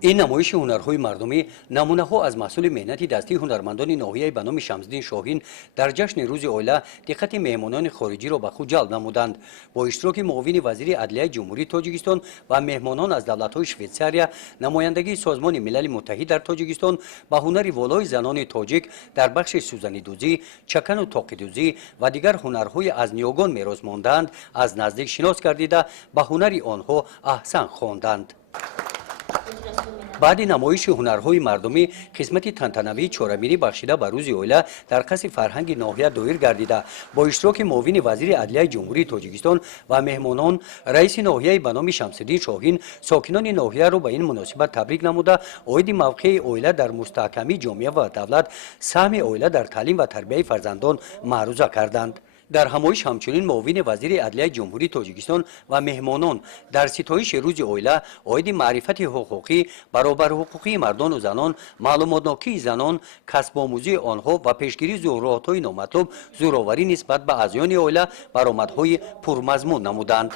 این نمایش هنرهای مردمی نمونه‌ها از محصول مهنت دستی هنرمندان ناحیه به نام شمس‌الدین شاهین در جشن روز اویلا دقت مهمانان خارجی را به خود جلب نمودند. با اشتراک معاون وزیر عدلیه جمهوری تاجیکستان و مهمانان از دولت‌های شویتزاریا، نمایندگی سازمان ملل متحد در تاجیکستان با هنر والای زنان تاجیک در بخش سوزنی‌دوزی، چکن و تاقی‌دوزی و دیگر هنرهای از نیاگان میراث مانده‌اند از نزدیک شناس گردیده به هنر آنها احسان خواندند. بعد نمایش هنرهای مردمی قسمت تنتنوی چهارمینی بخشیده به روز اویلا در قصر فرهنگ ناحیه دایر گردیده با اشتراک معاون وزیر عدلیه جمهوری تاجیکستان و مهمانان، رئیس ناحیه به نام شمس‌الدین شاهین ساکنان ناحیه را به این مناسبت تبریک نموده عید موقع اویلا در مستحکمی جامعه و دولت، سهم اویلا در تعلیم و تربیت فرزندان معروضه کردند. در همایش همچنین معاون وزیر عدلیه جمهوری تاجیکستان و مهمانان در ستایش روز اویلا عید معرفت حقوقی، برابر حقوقی مردان و زنان، معلومات‌ناکی زنان، کسب آموزی آنها و پیشگیری ظهورات‌های نامطلوب زورآوری نسبت به اعضایان اویلا برآمدهای پرمضمون نمودند.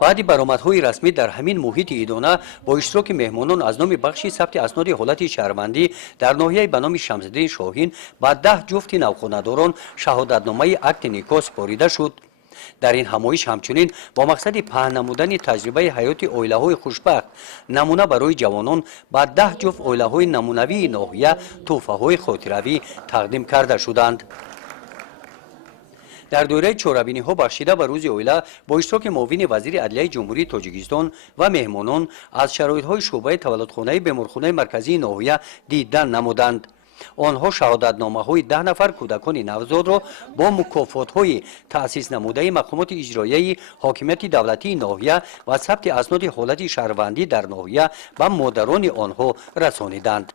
بعد برآمدهای رسمی در همین محیط ایدانه با اشتراک مهمانان از نام بخشی ثبت اسناد حالت شهروندی در ناحیه به نام شمس‌الدین شاهین با 10 جفت نوخانه‌داران شهادتنامه عقد نکاح سپارده شد. در این همایش همچنین با مقصد پهن نمودن تجربه حیات اویلاهای خوشبخت نمونه برای جوانان با 10 جفت اویلاهای نمونوی ناحیه تحفه‌های خاطروی تقدیم کرده شدند. در دوره چهاربینی ها بخشیده به روز اویلا با اشتراک معاون وزیر عدلیه جمهوری تاجیکستان و مهمانان از شرایط های شعبه تولدخانه بیمارخانه مرکزی ناحیه دیدن نمودند. آنها شهادتنامه های 10 نفر کودکان نوزاد را با مکافات های تأسیس نموده مقامات اجرایی حاکمیت دولتی ناحیه و ثبت اسناد حالت شهروندی در ناحیه به مادران آنها رسانیدند.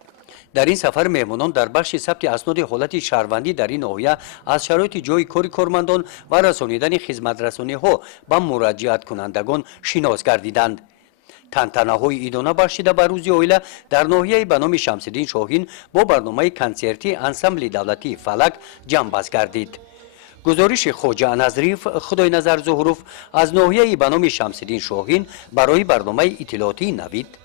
در این سفر مهمانان در بخش ثبت اسناد حالت شهروندی در این ناحیه از شرایط جای کار کارمندان و رسانیدن خدمت رسانی ها به مراجعت کنندگان شناس گردیدند. تنتنه‌های ایدانه بخشیده به روز اویلا در ناحیه به نام شمس‌الدین شاهین با برنامه کنسرتی انسمبل دولتی فلک جنببست گردید. گزارش خواجه نظریف خدای نظر ظهروف از ناحیه به نام شمس‌الدین شاهین برای برنامه اطلاعاتی نوید.